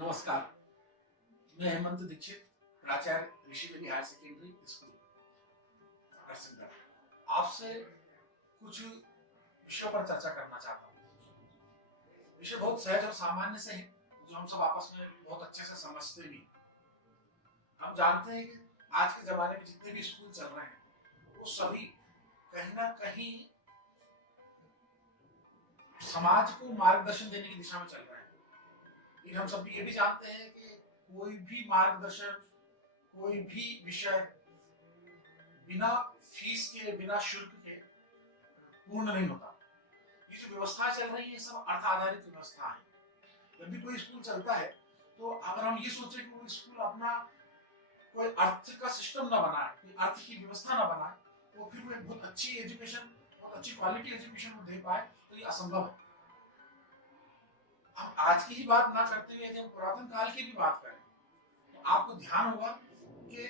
नमस्कार, मैं हेमंत दीक्षित, प्राचार्य ऋषिदेवी हायर सेकेंडरी स्कूल नरसिंहगढ़। आपसे कुछ विषयों पर चर्चा करना चाहता हूँ। विषय बहुत सहज और सामान्य से है, जो हम सब आपस में बहुत अच्छे से समझते भी हैं। हम जानते हैं कि आज के जमाने में जितने भी स्कूल चल रहे हैं, वो सभी कहीं ना कहीं समाज को मार्गदर्शन देने की दिशा में चल रहे हैं। लेकिन हम सब ये भी जानते हैं कि कोई भी मार्गदर्शन, कोई भी विषय बिना फीस के, बिना शुल्क के पूर्ण नहीं होता। ये जो व्यवस्था चल रही है, सब अर्थ आधारित व्यवस्था है। जब भी कोई स्कूल चलता है, तो अगर हम ये सोचे कि वो स्कूल अपना कोई अर्थ का सिस्टम ना बनाए, कोई अर्थ की व्यवस्था ना बनाए, तो फिर वो एक बहुत अच्छी एजुकेशन, बहुत अच्छी क्वालिटी एजुकेशन को दे पाए, तो ये असंभव है। हम आज की ही बात ना करते हुए यदि हम पुरातन काल की भी बात करें, तो आपको ध्यान होगा कि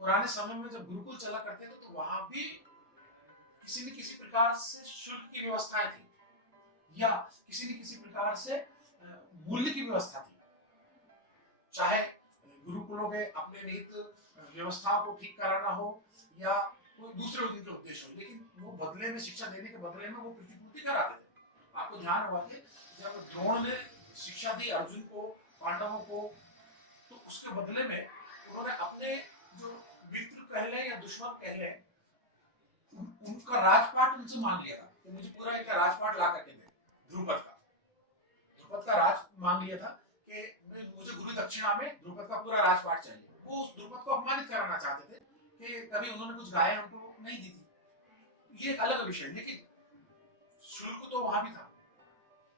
पुराने समय में जब गुरुकुल चला करते थे, तो वहां भी किसी न किसी प्रकार से शुल्क की व्यवस्थाएं थी, या किसी न किसी प्रकार से मूल्य की व्यवस्था थी। चाहे गुरुकुलों के अपने निहित व्यवस्थाओं को ठीक कराना हो, या कोई दूसरे उनके उद्देश्य हो, लेकिन वो बदले में, शिक्षा देने के बदले में वो प्रतिपूर्ति कराते थे। आपको ध्यान होगा कि जब द्रोण ने शिक्षा दी अर्जुन को, पांडवों को, तो उसके बदले में उन्होंने अपने जो मित्र कह लें या दुश्मन कह लें, उनका राजपाट उनसे मांग लिया था कि मुझे पूरा एक राजपाट ला करके दे। ध्रुपद का राज मांग लिया था कि मुझे गुरु दक्षिणा में ध्रुपद का पूरा राजपाट चाहिए। वो उस ध्रुपद को अपमानित कराना चाहते थे कि कभी उन्होंने कुछ गाय हमको नहीं दी थी। ये एक अलग विषय, लेकिन शुल्क तो वहां भी था।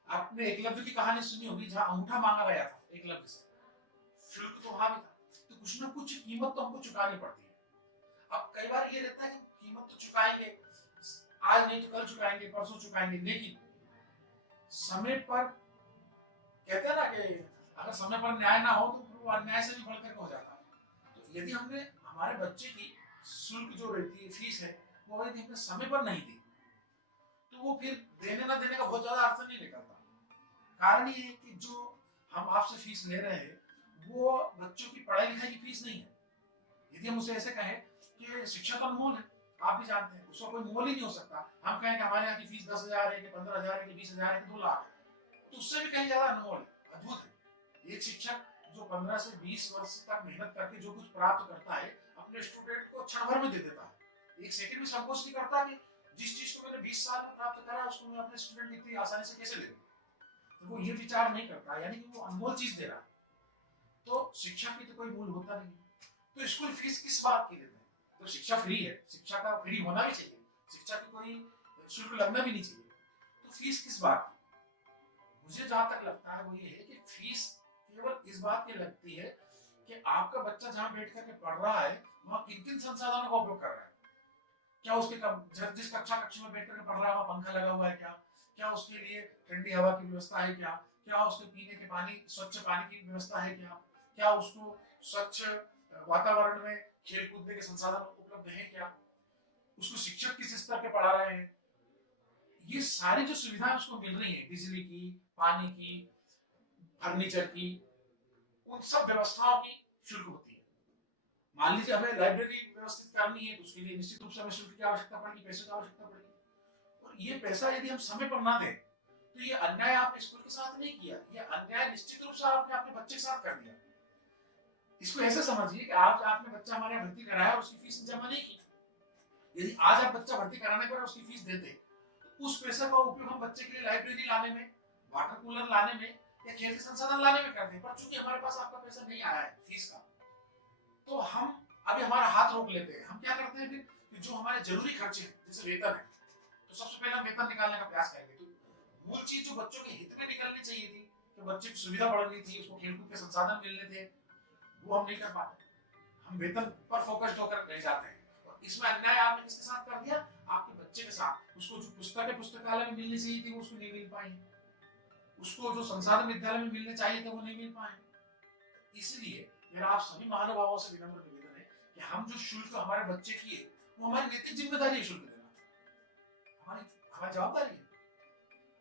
आपने एकलव्य की कहानी सुनी होगी, जहां अंगूठा मांगा गया था एकलव्य से। शुल्क तो वहां भी था। तो कुछ ना कुछ कीमत तो हमको चुकानी पड़ती है। अब कई बार ये रहता है कि कीमत तो चुकाएंगे, आज नहीं तो कल चुकाएंगे, परसों चुकाएंगे, लेकिन समय पर, कहते हैं ना कि अगर समय पर न्याय ना हो तो वो अन्याय से भी बढ़कर हो जाता है। तो यदि हमने हमारे बच्चे की शुल्क जो रहती है, फीस है, वो यदि हमने समय पर नहीं दी, तो वो फिर देने ना देने का बहुत ज्यादा अर्थ नहीं निकलता। कारण ये है कि जो हम आपसे फीस ले रहे हैं, वो बच्चों की पढ़ाई लिखाई की फीस नहीं है। यदि हम उसे ऐसे कहें कि शिक्षा का अनमोल है, आप भी जानते हैं उसका कोई मोल ही नहीं हो सकता। हम कहें कि हमारे यहाँ की फीस 10,000 है, कि 15,000 है, कि 20,000 है, कि 2 लाख है, तो उससे भी कहीं ज्यादा अनमोल है, अद्भुत है। एक शिक्षक जो 15 से 20 वर्ष तक मेहनत करके जो कुछ प्राप्त करता है, अपने स्टूडेंट को क्षण भर में दे देता है। एक सेकंड भी संकोच नहीं करता कि जिस चीज को मैंने 20 साल में प्राप्त करा, उसको मैं अपने स्टूडेंट को इतनी आसानी से कैसे दे दूं। तो वो ये विचार नहीं करता, यानी कि वो अनमोल चीज दे रहा है। तो शिक्षा की तो कोई मूल होता नहीं। तो स्कूल फीस किस बात की लेते हैं? तो शिक्षा फ्री है, शिक्षा का फ्री होना भी चाहिए, शिक्षा की कोई शुल्क लगना भी नहीं चाहिए। तो फीस किस बात की? मुझे जहां तक लगता है वो ये है कि फीस केवल इस बात की लगती है कि आपका बच्चा जहां बैठ करके पढ़ रहा है, वहां किन किन संसाधनों का उपयोग कर रहा है। क्या उसके जिस कक्षा में बैठ करके पढ़ रहा है वहां पंखा लगा हुआ है क्या? क्या उसके लिए ठंडी हवा की व्यवस्था है क्या? क्या उसके पीने के पानी, स्वच्छ पानी की व्यवस्था है क्या? क्या उसको स्वच्छ वातावरण में खेल कूदने के संसाधन उपलब्ध है क्या? उसको शिक्षक किस स्तर के पढ़ा रहे हैं? ये सारी जो सुविधाएं उसको मिल रही है, बिजली की, पानी की, फर्नीचर की, उन सब व्यवस्थाओं की शुल्क होती है। मान लीजिए हमें लाइब्रेरी व्यवस्थित करनी है, तो उसके लिए निश्चित रूप से हमें शुल्क की आवश्यकता पड़ेगी, पैसे की आवश्यकता पड़ेगी। और ये पैसा यदि हम समय पर ना दें, तो ये अन्याय आपने स्कूल के साथ नहीं किया, ये अन्याय निश्चित रूप से आपने अपने बच्चे के साथ कर दिया। इसको ऐसे समझिए कि आज आपने बच्चा हमारे यहाँ भर्ती कराया, उसकी फीस जमा नहीं की। यदि आज आप बच्चा भर्ती कराने पर उसकी फीस देते, तो उस पैसे का उपयोग हम बच्चे के लिए लाइब्रेरी लाने में, वाटर कूलर लाने में, या खेल के संसाधन लाने में करते। पर चूंकि हमारे पास आपका पैसा नहीं आया है फीस का, तो हम अभी हमारा हाथ रोक लेते हैं। हम क्या करते हैं फिर कि जो हमारे जरूरी खर्चे हैं, जैसे वेतन है, तो सबसे पहले हम वेतन निकालने का प्रयास करेंगे। तो मूल चीज जो बच्चों के हित में निकलनी चाहिए थी, कि बच्चे की सुविधा बढ़नी थी, उसको खेलकूद के संसाधन मिलने थे, वो हम नहीं कर पाते। हम वेतन पर फोकस्ड होकर रह जाते हैं। और इसमें अन्याय आपने किसके साथ कर दिया? आपके बच्चे के साथ। उसको जो पुस्तकें पुस्तकालय में मिलनी चाहिए थी, वो उसको नहीं मिल पाई। उसको जो संसाधन विद्यालय में मिलने चाहिए थे, वो नहीं मिल पाए। इसलिए मेरा आप सभी महानुभावों से विनम्र निवेदन है कि हम जो शुल्क हमारे बच्चे की है, वो हमारी नैतिक जिम्मेदारी है। शुल्क देना हमारी हमारी जवाबदारी है।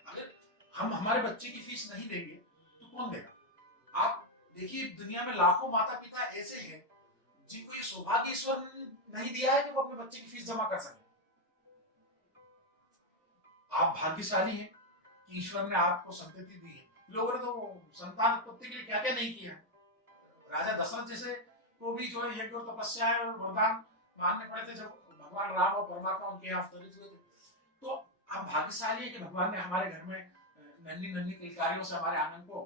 अगर हम हमारे बच्चे की फीस नहीं देंगे, तो कौन देगा? आप देखिए दुनिया में लाखों माता पिता ऐसे हैं जिनको ये सौभाग्य ईश्वर ने नहीं दिया है कि वो अपने बच्चे की फीस जमा कर सके। आप भाग्यशाली हैं कि ईश्वर ने आपको संतति दी है। लोगों ने तो संतान उत्पत्ति के लिए क्या क्या नहीं किया। राजा दशरथ जैसे को भी जो है यज्ञ और तपस्या और वरदान मानने पड़े थे जब भगवान राम और परमात्मा उनके यहाँ अवतरित हुए थे। तो आप भाग्यशाली है कि भगवान ने हमारे घर में नन्ही नन्ही किलकारियों से हमारे आंगन को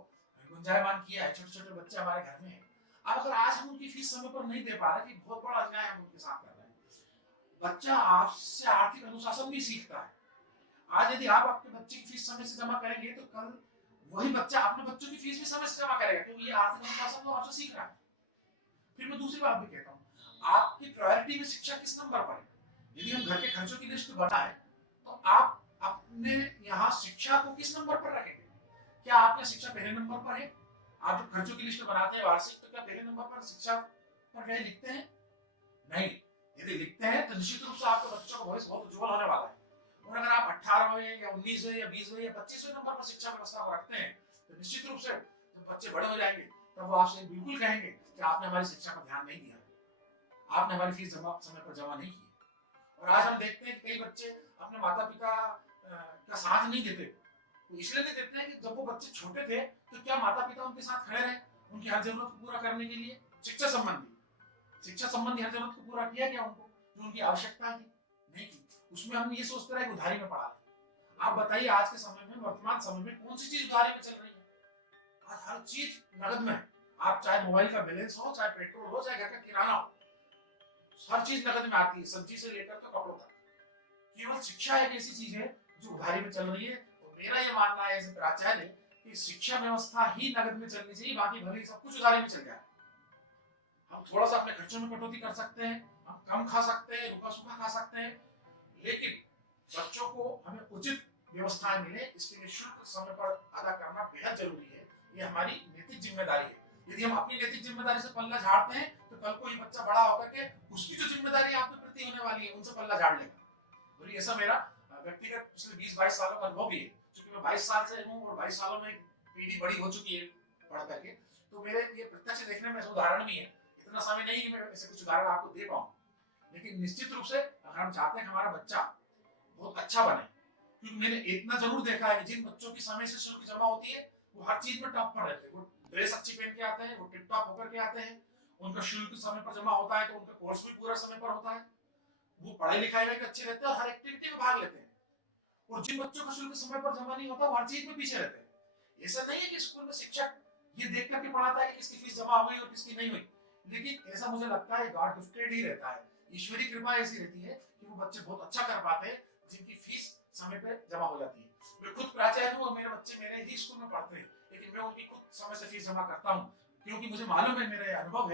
गुंजायमान किया है। छोटे छोटे बच्चे हमारे घर में हैं। अब अगर आज हम उनकी फीस समय पर नहीं दे पा रहे, कि बहुत बड़ा अन्याय हम उनके साथ कर रहे हैं। बच्चा आपसे आर्थिक अनुशासन भी सीखता है। आज यदि आप आपके बच्चे की फीस समय से जमा करेंगे तो कल वही बच्चा अपने बच्चों की फीस भी समय से जमा करेगा, क्योंकि ये आर्थिक अनुशासन तो आपसे सीख रहा है। फिर मैं दूसरी बात भी कहता हूँ, आपकी प्रायोरिटी में शिक्षा किस नंबर पर है। यदि हम घर के खर्चों की लिस्ट बनाए तो आप अपने यहाँ शिक्षा को किस नंबर पर रखेंगे। क्या आपने शिक्षा पहले नंबर पर है। आप जो खर्चों की लिस्ट बनाते हैं वार्षिक, तो क्या पहले नंबर पर शिक्षा पर कहीं लिखते हैं। नहीं, यदि लिखते हैं तो निश्चित रूप से आपके बच्चों का भविष्य बहुत उज्जवल होने वाला है। और अगर आप 18वें या 19वें या 20वें या 25वें नंबर पर शिक्षा व्यवस्था को रखते हैं तो निश्चित रूप से जब बच्चे बड़े हो जाएंगे तब वो आपसे बिल्कुल कहेंगे कि आपने हमारी शिक्षा पर ध्यान नहीं दिया, आपने हमारी फीस समय पर जमा नहीं की। और आज हम देखते हैं कि कई बच्चे अपने माता पिता का साथ नहीं देते। तो इसलिए नहीं देते हैं कि जब वो बच्चे छोटे थे तो क्या माता पिता उनके साथ खड़े रहे उनकी हर जरूरत को पूरा करने के लिए। शिक्षा संबंधी हर जरूरत को पूरा किया क्या उनको, जो उनकी आवश्यकता थी, नहीं की। उसमें हम ये सोचते रहे कि उधारी में पढ़ा लें। आप बताइए आज के समय में, वर्तमान समय में कौन सी चीज उधारी में चल रही है। आज हर चीज नगद में है। आप चाहे मोबाइल का बैलेंस हो, चाहे पेट्रोल हो, चाहे घर का किराना हो, हर चीज नगद में आती है, सब्जी से लेकर तो कपड़ों तक। केवल शिक्षा एक ऐसी चीज है जो उधारी में चल रही है। और मेरा ये मानना है एज ए प्राचार्य कि शिक्षा व्यवस्था ही नगद में चलनी चाहिए, बाकी भले सब कुछ उधारी में चल जाए। हम थोड़ा सा अपने खर्चों में कटौती कर सकते हैं, हम कम खा सकते हैं, रूखा सूखा खा सकते हैं, लेकिन बच्चों को हमें उचित व्यवस्थाएं मिले इसके लिए शुल्क समय पर अदा करना बेहद जरूरी है। ये हमारी नैतिक जिम्मेदारी है। यदि हम अपनी नैतिक जिम्मेदारी से पल्ला झाड़ते हैं तो कल को ये बच्चा बड़ा होकर के उसकी जो जिम्मेदारी आपके प्रति होने वाली है उनसे पल्ला झाड़ लेगा। और ऐसा मेरा व्यक्तिगत पिछले 20-22 सालों का अनुभव भी है, क्योंकि मैं 22 साल से हूँ और 22 सालों में पीढ़ी बड़ी हो चुकी है पढ़ करके। तो मेरे ये प्रत्यक्ष देखने में उदाहरण भी है। इतना समय नहीं कि मैं ऐसे कुछ उदाहरण आपको दे पाऊँ, लेकिन निश्चित रूप से अगर हम चाहते हैं हमारा बच्चा बहुत अच्छा बने, क्योंकि मैंने इतना जरूर देखा है कि जिन बच्चों की समय से शुल्क जमा होती है वो हर चीज में टॉप पर रहते हैं। वो ड्रेस अच्छी पहन के आते हैं, वो टिप टॉप होकर के आते हैं, उनका शुल्क समय पर जमा होता है तो उनका कोर्स भी पूरा समय पर होता है, वो पढ़ाई लिखाई में भी अच्छे रहते हैं और हर एक्टिविटी में भाग लेते हैं। और जिन बच्चों का शुल्क समय पर जमा नहीं होता वो हर चीज में पीछे रहते हैं। ऐसा नहीं है कि स्कूल में शिक्षक ये देख करके पढ़ाता है कि किसकी फीस जमा हुई और किसकी नहीं हुई, लेकिन ऐसा मुझे लगता है गॉड गिफ्टेड ही रहता है। ईश्वरीय कृपा ऐसी रहती है कि वो बच्चे बहुत अच्छा कर पाते हैं जिनकी फीस समय पे जमा हो जाती है। मैं खुद प्राचार्य हूँ और मेरे बच्चे मेरे ही स्कूल में पढ़ते हैं, लेकिन मैं उनकी खुद समय से फीस जमा करता हूँ, क्योंकि मुझे मालूम है, मेरा अनुभव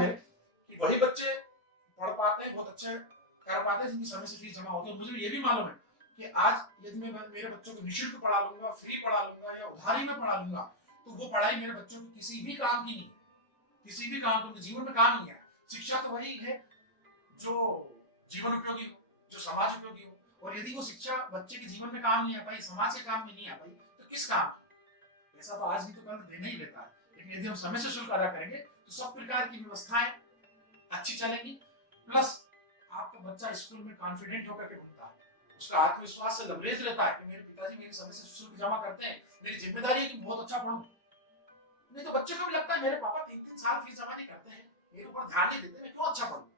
है कि वही बच्चे पढ़ पाते हैं, बहुत अच्छे कर पाते हैं जिनकी समय से फीस जमा होती है। मुझे ये भी मालूम है कि आज यदि मैं मेरे बच्चों को निःशुल्क पढ़ा लूंगा, फ्री पढ़ा लूंगा या उधारी में पढ़ा लूंगा, तो वो पढ़ाई मेरे बच्चों की किसी भी काम की नहीं, किसी भी काम उनके जीवन में काम नहीं है। शिक्षा तो वही है जो जीवन उपयोगी हो, जो समाज उपयोगी हो। और यदि वो शिक्षा बच्चे के जीवन में काम नहीं आ पाई, समाज के काम में नहीं आ पाई, तो किस काम की। पैसा तो आज भी तो कल देना ही रहता है, लेकिन यदि हम समय से शुल्क अदा करेंगे तो सब प्रकार की व्यवस्थाएं अच्छी चलेंगी। प्लस आपका बच्चा स्कूल में कॉन्फिडेंट होकर के घूमता है, उसका आत्मविश्वास से लबरेज रहता है कि मेरे पिताजी मेरे समय से शुल्क जमा करते हैं, मेरी जिम्मेदारी है कि बहुत अच्छा पढ़ूं। नहीं तो बच्चों को भी लगता है मेरे पापा 3-3 साल फीस जमा नहीं करते हैं, मेरे ऊपर ध्यान नहीं देते, मैं क्यों अच्छा पढ़ूं।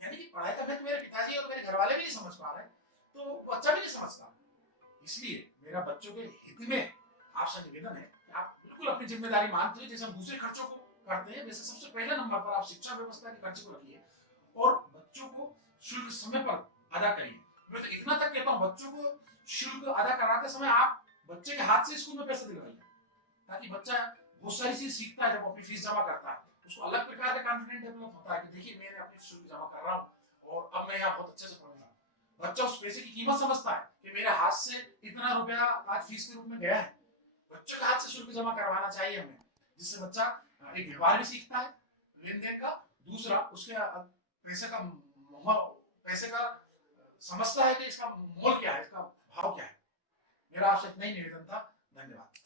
यानी कि पढ़ाई का मेरे पिताजी और मेरे घर वाले भी नहीं समझ पा रहे, तो बच्चा भी नहीं समझता। इसलिए मेरा बच्चों के हित में आपसे निवेदन है कि आप बिल्कुल अपनी जिम्मेदारी मानते हुए जैसे हम दूसरे खर्चों को करते हैं, वैसे सबसे पहले नंबर पर आप शिक्षा व्यवस्था के खर्चे को रखिए और बच्चों को शुल्क समय पर अदा करिए। मैं तो इतना तक कहता हूँ, बच्चों को शुल्क अदा कराते समय आप बच्चे के हाथ से स्कूल में पैसे दिलवाइए, ताकि बच्चा बहुत सारी चीज सीखता है। जब अपनी फीस जमा करता है उसको अलग प्रकार का कॉन्फिडेंस डेवलप होता है कि देखिए मैंने अपनी शुल्क जमा कर रहा हूँ और अब मैं यहाँ बहुत अच्छे से पढ़ूंगा। बच्चा उस पैसे की कीमत समझता है कि मेरे हाथ से इतना रुपया आज फीस के रूप में गया है। बच्चों के हाथ से शुल्क जमा करवाना चाहिए हमें, जिससे बच्चा एक व्यवहार भी सीखता है लेन देन का, दूसरा उसके पैसे का समझता है कि इसका मोल क्या है, इसका भाव क्या है। मेरा आपसे इतना ही निवेदन था। धन्यवाद।